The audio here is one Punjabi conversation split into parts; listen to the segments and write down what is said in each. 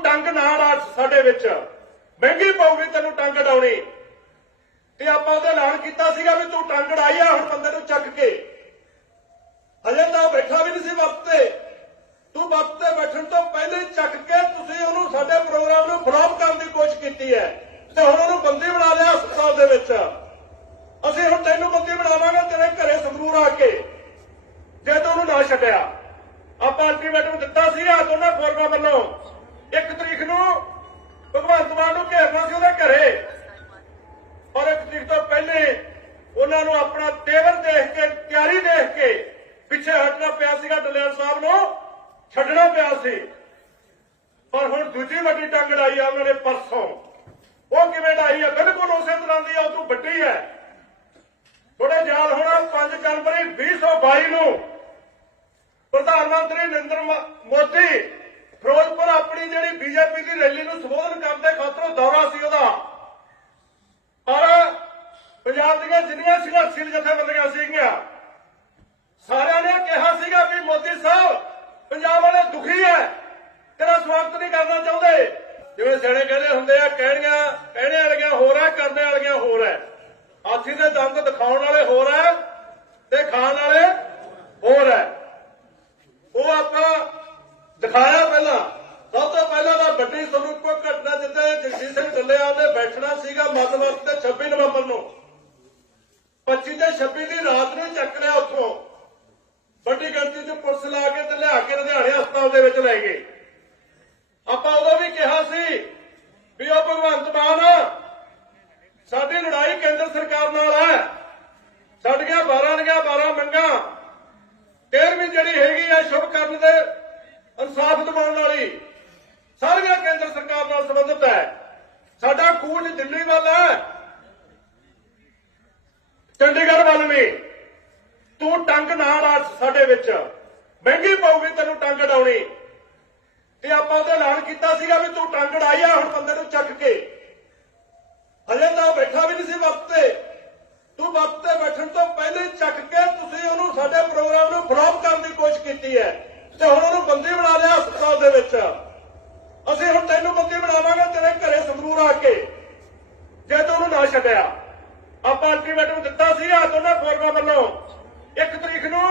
ਤੂੰ ਟੰਗ ਨਾ ਅੜਾ ਸਾਡੇ ਵਿੱਚ। ਮਹਿੰਗੀ ਪਊਗੀ ਤੈਨੂੰ ਟੰਗ ਅਡਾਉਣੀ ਤੇ ਆਪਾਂ ਉਹਦੇ ਐਲਾਨ ਕੀਤਾ ਸੀਗਾ ਵੀ ਤੂੰ ਟੰਗ ਅੜਾਈ ਆ ਹੁਣ ਬੰਦੇ ਨੂੰ ਚੱਕ ਕੇ। ਅਜੇ ਤਾਂ ਬੈਠਾ ਵੀ ਨਹੀਂ ਸੀ ਵਕਤ ਤੇ। ਤੂੰ ਵਕਤ ਤੇ ਬੈਠਣ ਤੋਂ ਪਹਿਲੇ ਚੱਕ ਕੇ ਤੁਸੀਂ ਉਹਨੂੰ ਸਾਡੇ ਪ੍ਰੋਗਰਾਮ ਨੂੰ ਫਲੋਪ ਕਰਨ ਦੀ ਕੋਸ਼ਿਸ਼ ਕੀਤੀ ਹੈ। ਤੇ ਹੁਣ ਉਹਨੂੰ ਬੰਦੀ ਬਣਾ ਲਿਆ ਹਸਪਤਾਲ ਦੇ ਵਿੱਚ। ਅਸੀਂ ਹੁਣ ਤੈਨੂੰ ਬੰਦੀ ਬਣਾਵਾਂਗੇ, ਤੇਰੇ ਘਰੇ ਸੰਗਰੂਰ ਆ ਕੇ। ਜੇ ਤੂੰ ਉਹਨੂੰ ਨਾ ਛੱਡਿਆ। ਆਪਾਂ ਅਲਟੀਮੇਟਮ ਦਿੱਤਾ ਸੀਗਾ ਦੋਨਾਂ ਫੋਰਮਾਂ ਵੱਲੋਂ। ਇੱਕ ਤਰੀਕ ਨੂੰ ਭਗਵੰਤ ਮਾਨ ਨੂੰ ਘੇਰਨਾ ਸੀ ਉਹਦੇ ਘਰੇ। ਔਰ ਇੱਕ ਤਰੀਕ ਤੋਂ ਪਹਿਲੇ ਉਹਨਾਂ ਨੂੰ ਆਪਣਾ ਤੇਵਰ ਦੇਖ ਕੇ, ਤਿਆਰੀ ਦੇਖ ਕੇ ਪਿੱਛੇ ਹਟਣਾ ਪਿਆ ਸੀਗਾ ਦਲੇਰ ਸਾਹਿਬ ਨੂੰ, ਛੱਡਣਾ ਪਿਆ ਸੀ। ਪਰ ਹੁਣ ਦੂਜੀ ਵੱਡੀ ਟੰਗ ਡਾਈ ਆ ਉਹਨਾਂ ਨੇ ਪਰਸੋਂ। ਉਹ ਕਿਵੇਂ ਡਾਈ ਆ? ਬਿਲਕੁਲ ਉਸੇ ਤਰ੍ਹਾਂ ਦੀ ਆ, ਉਹ ਤੋਂ ਵੱਡੀ ਹੈ। ਥੋੜੇ ਯਾਦ ਹੋਣਾ 5 ਜਨਵਰੀ 2022 ਨੂੰ ਪ੍ਰਧਾਨ ਮੰਤਰੀ ਨਰਿੰਦਰ ਮੋਦੀ ਫਿਰੋਜ਼ਪੁਰ ਆਪਣੀ ਜਿਹੜੀ ਬੀਜੇਪੀ ਦੀ ਰੈਲੀ ਨੂੰ ਸੰਬੋਧਨ ਕਰਨ ਦੇ ਖਾਤਰ ਦੌਰਾ ਸੀ ਉਹਦਾ। ਔਰ ਪੰਜਾਬ ਦੀਆਂ ਜਿੰਨੀਆਂ ਸੰਘਰਸ਼ੀ ਜਥੇਬੰਦੀਆਂ ਸੀਗੀਆਂ, ਸਾਰਿਆਂ ਨੇ ਕਿਹਾ ਸੀਗਾ ਵੀ ਮੋਦੀ ਸਾਹਿਬ, ਪੰਜਾਬ ਵਾਲੇ ਦੁਖੀ ਐ, ਤੇਰਾ ਸਵਾਗਤ ਨਹੀਂ ਕਰਨਾ ਚਾਹੁੰਦੇ। ਜਿਵੇਂ ਸਿਆਣੇ ਕਹਿੰਦੇ ਹੁੰਦੇ ਆ, ਕਹਿਣੀਆਂ, ਕਹਿਣੇ ਵਾਲੀਆਂ ਹੋਰ ਐ, ਕਰਨੇ ਵਾਲੀਆਂ ਹੋਰ ਐ। ਹਾਥੀ ਦੇ ਦੰਦ ਦਿਖਾਉਣ ਵਾਲੇ ਹੋਰ ਐ ਤੇ ਖਾਣ ਵਾਲੇ ਹੋਰ ਐ। ਉਹ ਆਪਾਂ ਦਿਖਾਇਆ ਪਹਿਲਾਂ। ਸਭ ਤੋਂ ਪਹਿਲਾਂ ਤਾਂ ਵੱਡੀ ਤੁਹਾਨੂੰ ਘਟਨਾ ਜਿੱਤੇ ਜਗਜੀਤ ਸਿੰਘ ਢੱਲੇਵਾਲ ਨੇ ਬੈਠਣਾ ਸੀਗਾ ਮੱਧਵਰਤ ਤੇ 26 ਨਵੰਬਰ ਨੂੰ। 25 ਤੇ 26 ਦੀ ਰਾਤ ਨੂੰ ਚੱਕ ਲਿਆ ਉੱਥੋਂ। ਵੱਡੀ ਗਿਣਤੀ 'ਚ ਪੁਲਿਸ ਲਾ ਕੇ ਤੇ ਲਿਆ ਕੇ ਲੁਧਿਆਣੇ ਹਸਪਤਾਲ ਦੇ ਵਿੱਚ ਲੈ ਗਏ ਆਪਾਂ ਉਦੋਂ ਵੀ ਕਿਹਾ ਸੀ ਵੀ ਉਹ ਭਗਵੰਤ ਮਾਨ ਸਾਡੀ ਲੜਾਈ ਕੇਂਦਰ ਸਰਕਾਰ ਨਾਲ ਹੈ ਸਾਡੀਆਂ 12 ਦੀਆਂ 12 ਮੰਗਾਂ ਤੇਰਵੀਂ ਜਿਹੜੀ ਹੈਗੀ ਹੈ ਸ਼ੁਭ ਕਰਨ ਦੇ ਇਨਸਾਫ ਦਿਵਾਉਣ ਵਾਲੀ ਸਾਰੀਆਂ ਕੇਂਦਰ ਸਰਕਾਰ ਨਾਲ ਸੰਬੰਧਿਤ ਹੈ ਸਾਡਾ ਕੂਚ ਦਿੱਲੀ ਵੱਲ ਹੈ ਚੰਡੀਗੜ੍ਹ ਵੱਲ ਵੀ। ਤੂੰ ਟੰਗ ਨਾ ਅੜਾ ਸਾਡੇ ਵਿੱਚ। ਮਹਿੰਗੀ ਪਊਗੀ ਤੈਨੂੰ ਟੰਗ ਅਡਾਉਣੀ ਤੇ ਆਪਾਂ ਉਹਦੇ ਐਲਾਨ ਕੀਤਾ ਸੀਗਾ ਵੀ ਤੂੰ ਟੰਗ ਅੜਾਈ ਆ ਹੁਣ ਬੰਦੇ ਨੂੰ ਚੱਕ ਕੇ। ਅਜੇ ਤਾਂ ਬੈਠਾ ਵੀ ਨਹੀਂ ਸੀ ਵਕਤ ਤੇ। ਤੂੰ ਵਕਤ ਤੇ ਬੈਠਣ ਤੋਂ ਪਹਿਲੇ ਚੱਕ ਕੇ ਤੁਸੀਂ ਉਹਨੂੰ ਸਾਡੇ ਪ੍ਰੋਗਰਾਮ ਨੂੰ ਫਲੋਪ ਕਰਨ ਦੀ ਕੋਸ਼ਿਸ਼ ਕੀਤੀ ਹੈ। ਤੇ ਹੁਣ ਉਹਨੂੰ ਬੰਦੀ ਬਣਾ ਲਿਆ ਹਸਪਤਾਲ ਦੇ ਵਿੱਚ। ਅਸੀਂ ਹੁਣ ਤੈਨੂੰ ਬੰਦੀ ਬਣਾਵਾਂਗੇ, ਤੇਰੇ ਘਰੇ ਸੰਗਰੂਰ ਆ ਕੇ। ਜੇ ਤੂੰ ਉਹਨੂੰ ਨਾ ਛੱਡਿਆ, ਆਪਾਂ ਅਲਟੀਮੇਟਮ ਸੀਗਾ ਦੋਨਾਂ ਫੋਰਮਾਂ ਵੱਲੋਂ। ਇੱਕ ਤਰੀਕ ਨੂੰ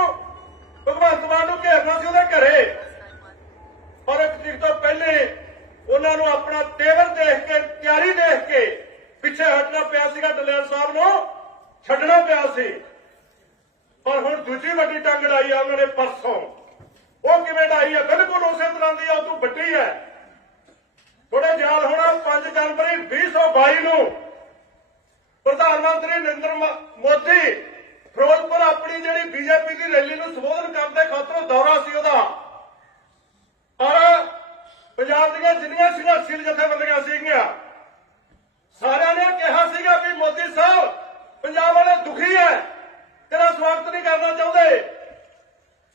ਭਗਵੰਤ ਮਾਨ ਨੂੰ ਘੇਰਨਾ ਸੀ ਉਹਦੇ ਘਰੇ। ਔਰ ਇੱਕ ਤਰੀਕ ਤੋਂ ਪਹਿਲੇ ਉਹਨਾਂ ਨੂੰ ਆਪਣਾ ਤੇਵਰ ਦੇਖ ਕੇ, ਤਿਆਰੀ ਦੇਖ ਕੇ ਪਿੱਛੇ ਹਟਣਾ ਪਿਆ ਸੀਗਾ ਦਲੇਰ ਸਾਹਿਬ ਨੂੰ, ਛੱਡਣਾ ਪਿਆ ਸੀ। ਪਰ ਹੁਣ ਦੂਜੀ ਵੱਡੀ ਟੰਗ ਅੜਾਈ ਆ ਉਹਨਾਂ ਨੇ ਪਰਸੋਂ। ਉਹ ਕਿਵੇਂ ਡਾਈ ਆ? ਬਿਲਕੁਲ ਉਸੇ ਤਰ੍ਹਾਂ ਦੀ ਆ, ਉਹ ਤੋਂ ਵੱਡੀ ਹੈ। ਥੋੜੇ ਯਾਦ ਹੋਣਾ 5 ਜਨਵਰੀ 2022 ਨੂੰ ਪ੍ਰਧਾਨ ਮੰਤਰੀ ਨਰਿੰਦਰ ਮੋਦੀ ਫਿਰੋਜ਼ਪੁਰ ਆਪਣੀ ਜਿਹੜੀ ਬੀਜੇਪੀ ਦੀ ਰੈਲੀ ਨੂੰ ਸੰਬੋਧਨ ਕਰਨ ਦੇ ਖਾਤਰ ਦੌਰਾ ਸੀ ਉਹਦਾ। ਔਰ ਪੰਜਾਬ ਦੀਆਂ ਜਿੰਨੀਆਂ ਸੰਘਰਸ਼ੀ ਜਥੇਬੰਦੀਆਂ ਸੀਗੀਆਂ, ਸਾਰਿਆਂ ਨੇ ਕਿਹਾ ਸੀਗਾ ਵੀ ਮੋਦੀ ਸਾਹਿਬ, ਪੰਜਾਬ ਵਾਲੇ ਦੁਖੀ ਹੈ ਤੇਰਾ ਸਵਾਗਤ ਨਹੀਂ ਕਰਨਾ ਚਾਹੁੰਦੇ।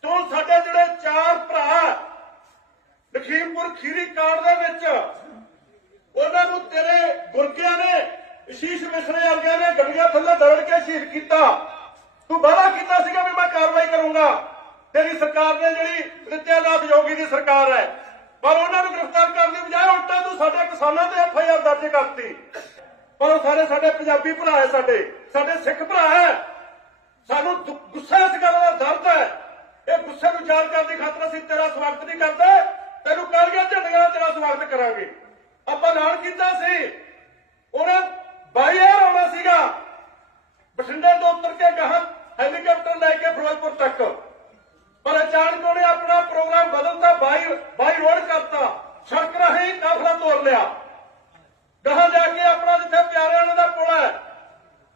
ਤੂੰ ਸਾਡੇ ਜਿਹੜੇ ਚਾਰ ਭਰਾ ਲਖੀਮਪੁਰ ਖੀਰੀ ਕਾਂਡ ਦੇ ਵਿੱਚ, ਉਹਨਾਂ ਨੂੰ ਤੇਰੇ ਗੁਰਕਿਆਂ ਨੇ ਸ਼ੀਸ਼ ਮਿਸਰੇ ਵਰਗਿਆਂ ਨੇ ਗੱਡੀਆਂ ਥੱਲੇ ਦਰੜ ਕੇ ਸ਼ਹੀਦ ਕੀਤਾ। ਤੂੰ ਵਾਅਦਾ ਕੀਤਾ ਸੀਗਾ ਵੀ ਮੈਂ ਕਾਰਵਾਈ ਕਰੂੰਗਾ। ਤੇਰੀ ਸਰਕਾਰ ਨੇ ਜਿਹੜੀ ਨਿਤਿਆਨਾਥ ਯੋਗੀ ਦੀ ਸਰਕਾਰ ਹੈ, ਪਰ ਉਹਨਾਂ ਨੂੰ ਗ੍ਰਿਫਤਾਰ ਕਰਨ ਦੀ ਬਜਾਏ ਉਲਟਾ ਤੂੰ ਸਾਡੇ ਕਿਸਾਨਾਂ ਤੇ ਐਫ ਆਈ ਆਰ ਦਰਜ ਕਰਤੀ। ਪਰ ਉਹ ਸਾਰੇ ਸਾਡੇ ਪੰਜਾਬੀ ਭਰਾ ਹੈ ਸਾਡੇ ਸਾਡੇ ਸਿੱਖ ਭਰਾ ਹੈ। ਸਾਨੂੰ ਗੁੱਸਾ ਇਸ ਗੱਲ ਦਾ ਦਰਦ ਹੈ। ਇਹ ਗੁੱਸੇ ਨੂੰ ਜਾਲ ਕਰਨ ਦੀ ਖਾਤਰ ਅਸੀਂ ਤੇਰਾ ਸਵਾਗਤ ਨਹੀਂ ਕਰਦੇ। ਤੈਨੂੰ ਕਾਲੀਆਂ ਝੰਡੀਆਂ ਨਾਲ ਤੇਰਾ ਸਵਾਗਤ ਕਰਾਂਗੇ। ਆਪਾਂ ਐਲਾਨ ਕੀਤਾ ਸੀ, ਉਹਨਾਂ ਬਾਈ 에ਅਰ ਆਉਣਾ ਸੀਗਾ। ਬਠਿੰਡੇ ਤੋਂ ਉਤਰ ਕੇ ਗਾਹਾਂ ਹੈਲੀਕਾਪਟਰ ਲੈ ਕੇ ਫਿਰੋਜ਼ਪੁਰ ਤੱਕ। ਪਰ ਅਚਾਨਕ ਉਹਨੇ ਆਪਣਾ ਪ੍ਰੋਗਰਾਮ ਬਦਲਤਾ, ਬਾਈ ਬਾਈ ਰੋਡ ਕਰਤਾ। ਸੜਕ ਰਾਹੀਂ ਕਾਫਲਾ ਤੋੜ ਲਿਆ। ਗਾਹਾਂ ਜਾ ਕੇ ਆਪਣਾ ਜਿੱਥੇ ਪਿਆਰਿਆਂ ਦਾ ਪੁਲ ਹੈ,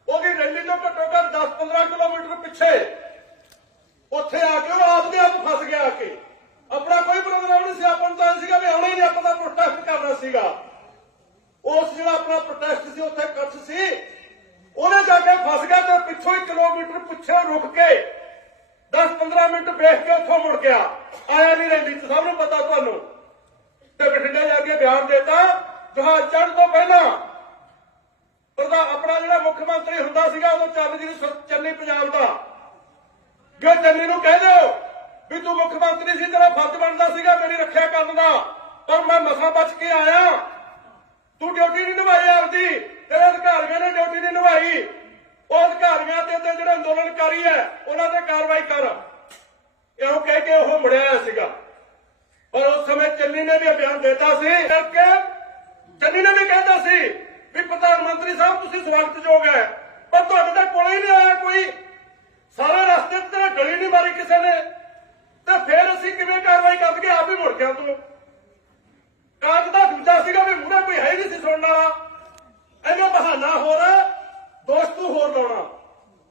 ਉਹਦੀ ਰੈਲੀ ਤੋਂ ਘੱਟੋ ਘੱਟ 10-15 ਕਿਲੋਮੀਟਰ ਪਿੱਛੇ ਉੱਥੇ ਆ ਕੇ ਉਹ ਆਪਦੇ ਆਪ ਫਸ ਗਿਆ ਆ ਕੇ ਆਪਣਾ ਕੋਈ ਪ੍ਰੋਗਰਾਮ ਨਹੀਂ ਸੀ ਆਪਾਂ ਨੂੰ ਤਾਂ ਇਹ ਸੀਗਾ ਵੀ ਆਉਣਾ ਹੀ ਨਹੀਂ ਆਪਾਂ ਦਾ ਪ੍ਰੋਟੈਸਟ ਕਰਨਾ ਸੀਗਾ ਉਸ ਜਿਹੜਾ ਆਪਣਾ ਪ੍ਰੋਟੈਸਟ ਸੀ ਉੱਥੇ ਕੱਚ ਸੀ ਉਹਨੇ ਜਾ ਕੇ ਫਸ ਗਿਆ ਤੇ ਪਿੱਛੋਂ ਹੀ ਕਿਲੋਮੀਟਰ ਰੁਕ ਕੇ 10-15 ਮਿੰਟ ਵੇਖ ਕੇ ਉੱਥੋਂ ਮੁੜ ਗਿਆ। ਆਇਆ ਨਹੀਂ ਰੈਲੀ ਸਭ ਨੂੰ ਪਤਾ ਤੁਹਾਨੂੰ। ਤੇ ਬਠਿੰਡੇ ਜਾ ਕੇ ਬਿਆਨ ਦੇਤਾ, ਜਹਾਜ਼ ਚੜ੍ਹਨ ਤੋਂ ਪਹਿਲਾਂ। ਉਹਦਾ ਆਪਣਾ ਜਿਹੜਾ ਮੁੱਖ ਮੰਤਰੀ ਹੁੰਦਾ ਸੀਗਾ ਉਦੋਂ ਚੰਨੀ ਚੰਨੀ ਪੰਜਾਬ ਦਾ। ਜੋ ਚੰਨੀ ਨੂੰ ਕਹਿ ਦਿਓ ਵੀ ਤੂੰ ਮੁੱਖ ਮੰਤਰੀ ਸੀ, ਤੇਰਾ ਫਰਜ਼ ਬਣਦਾ ਸੀਗਾ ਮੇਰੀ ਰੱਖਿਆ ਕਰਨ ਦਾ। ਪਰ ਮੈਂ ਮਸਾਂ ਬਚ ਕੇ ਆਇਆ। ਤੂੰ ਡਿਊਟੀ ਨਹੀਂ ਨਿਭਾਈ ਆਪਦੀ, ਤੇਰੇ ਅਧਿਕਾਰੀਆਂ ਨੇ ਡਿਊਟੀ ਨਹੀਂ ਨਿਭਾਈ। ਉਹ ਅਧਿਕਾਰੀਆਂ ਤੇ ਤੇ ਜਿਹੜੇ ਅੰਦੋਲਨਕਾਰੀ ਹੈ, ਉਹਨਾਂ ਤੇ ਕਾਰਵਾਈ ਕਰ। ਇਹੋ ਕਹਿ ਕੇ ਉਹ ਮੁੜਿਆ ਸੀਗਾ। ਪਰ ਉਸ ਸਮੇਂ ਚੰਨੀ ਨੇ ਵੀ ਬਿਆਨ ਦਿੱਤਾ ਸੀ। ਕਰਕੇ ਚੰਨੀ ਨੇ ਵੀ ਕਹਿੰਦਾ ਸੀ ਵੀ ਪ੍ਰਧਾਨ ਮੰਤਰੀ ਸਾਹਿਬ, ਤੁਸੀਂ ਸਵਾਗਤਯੋਗ ਹੈ ਪਰ ਤੁਹਾਡੇ ਤਾਂ ਕੋਲੇ ਹੀ ਨਹੀਂ ਆਇਆ ਕੋਈ। ਸਾਰੇ ਰਸਤੇ ਤੇ ਤੇਰੇ ਗਲੀ ਨਹੀਂ ਮਾਰੀ ਕਿਸੇ ਨੇ। ਤੇ ਫਿਰ ਅਸੀਂ ਕਿਵੇਂ ਕਾਰਵਾਈ ਕਰਕੇ ਆਪ ਹੀ ਮੁੜ ਗਿਆ ਤੂੰ। ਕਾਜ ਦਾ ਦੂਜਾ ਸੀਗਾ ਵੀ ਮੂਹਰੇ ਕੋਈ ਹੈ ਹੀ ਨਹੀਂ ਸੀ ਸੁਣਨ ਵਾਲਾ। ਇਹਦਾ ਬਹਾਨਾ ਹੋਰ ਦੋਸਤੂ ਹੋਰ ਲਾਉਣਾ।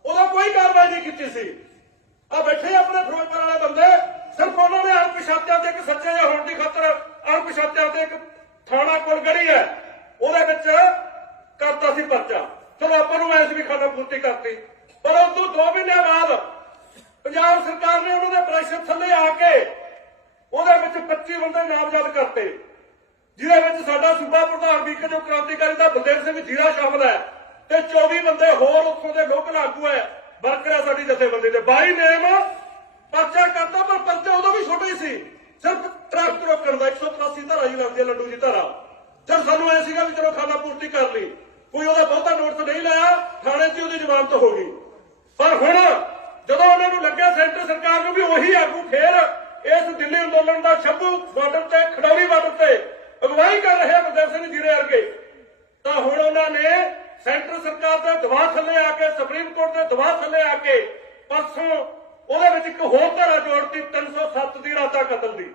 ਉਹਦਾ ਕੋਈ ਕਾਰਵਾਈ ਨਹੀਂ ਕੀਤੀ ਸੀ। ਆ ਬੈਠੇ ਆਪਣੇ ਫਿਰੋਜ਼ਪੁਰ ਵਾਲੇ ਬੰਦੇ। ਸਿਰਫ ਉਹਨਾਂ ਨੇ ਅਣਪਛਾਤਿਆਂ ਤੇ ਇੱਕ ਸੱਚੇ ਜਿਹੇ ਹੋਣ ਦੀ ਖਾਤਰ ਅਣਪਛਾਤਿਆਂ ਤੇ ਇੱਕ ਥਾਣਾ ਕੋਲ ਗੜੀ ਹੈ। ਉਹਦੇ ਵਿੱਚ ਕਰਤਾ ਸੀ ਪਰਚਾ। ਚਲੋ ਆਪਾਂ ਨੂੰ ਐਸ ਵੀ ਖਾਨਾ ਪੂਰਤੀ ਕਰਤੀ। ਪਰ ਉਸ ਤੋਂ ਦੋ ਮਹੀਨੇ ਬਾਅਦ ਪੰਜਾਬ ਸਰਕਾਰ ਨੇ ਉਹਨਾਂ ਦੇ ਪ੍ਰੈਸ਼ਰ ਥੱਲੇ ਆ ਕੇ ਉਹਦੇ ਵਿੱਚ 25 ਬੰਦੇ ਨਾਮਜ਼ਦ ਕਰਤੇ। ਜਿਹਦੇ ਵਿੱਚ ਸਾਡਾ ਸੂਬਾ ਪ੍ਰਧਾਨ ਵੀ ਜੋ ਕ੍ਰਾਂਤੀਕਾਰੀ ਦਾ ਬਲਦੇਵ ਸਿੰਘ ਜੀਰਾ ਸ਼ਾਮਲ ਹੈ। ਤੇ 24 ਬੰਦੇ ਹੋਰ ਉੱਥੋਂ ਦੇ ਲੋਕਲ ਆਗੂ ਹੈ। ਵਰਕਰ ਸਾਡੀ ਜਥੇਬੰਦੀ ਦੇ ਬਾਈ ਨੇਮ ਪਰਚਾ ਕਰਤਾ, ਪਰ ਪਰਚਾ ਉਦੋਂ ਵੀ ਛੋਟਾ ਹੀ ਸੀ। ਸਿਰਫ ਟਰੱਕ ਰੋਕਣ ਦਾ 183 ਧਾਰਾ ਹੀ ਲੱਗਦੀ ਹੈ ਲੱਡੂ ਜੀ ਧਾਰਾ। ਚਲ ਸਾਨੂੰ ਐ ਸੀਗਾ ਵੀ ਚਲੋ ਖਾਨਾ ਪੂਰਤੀ ਕਰ ਲਈ। ਕੋਈ ਉਹਦਾ ਬਹੁਤਾ ਨੋਟਿਸ ਨਹੀਂ ਲਾਇਆ ਥਾਣੇ 'ਚ ਉਹਦੀ ਜ਼ਮਾਨਤ ਹੋ ਗਈ। ਪਰ ਹੁਣ ਜਦੋਂ ਉਹਨਾਂ ਨੂੰ ਲੱਗਿਆ ਸੈਂਟਰ ਸਰਕਾਰ ਨੂੰ ਵੀ ਉਹੀ ਆਗੂ ਫੇਰ ਇਸ ਦਿੱਲੀ ਅੰਦੋਲਨ ਦਾ ਛੱਬੂ ਬਾਰਡਰ ਤੇ, ਖਡੌਰੀ ਬਾਰਡਰ ਤੇ ਅਗਵਾਈ ਕਰ ਰਹੇ ਬਲਦੇਵ ਸਿੰਘ ਜੀਰੇ ਵਰਗੇ, ਤਾਂ ਹੁਣ ਉਹਨਾਂ ਨੇ ਸੈਂਟਰ ਸਰਕਾਰ ਦੇ ਦਬਾਅ ਥੱਲੇ ਆ ਕੇ, ਸੁਪਰੀਮ ਕੋਰਟ ਦੇ ਦਬਾਅ ਥੱਲੇ ਆ ਕੇ ਪਰਸੋਂ ਉਹਦੇ ਵਿੱਚ ਇੱਕ ਹੋਰ ਧਾਰਾ ਜੋੜਤੀ 307 ਦੀ ਰਾਤਾ ਕਤਲ ਦੀ।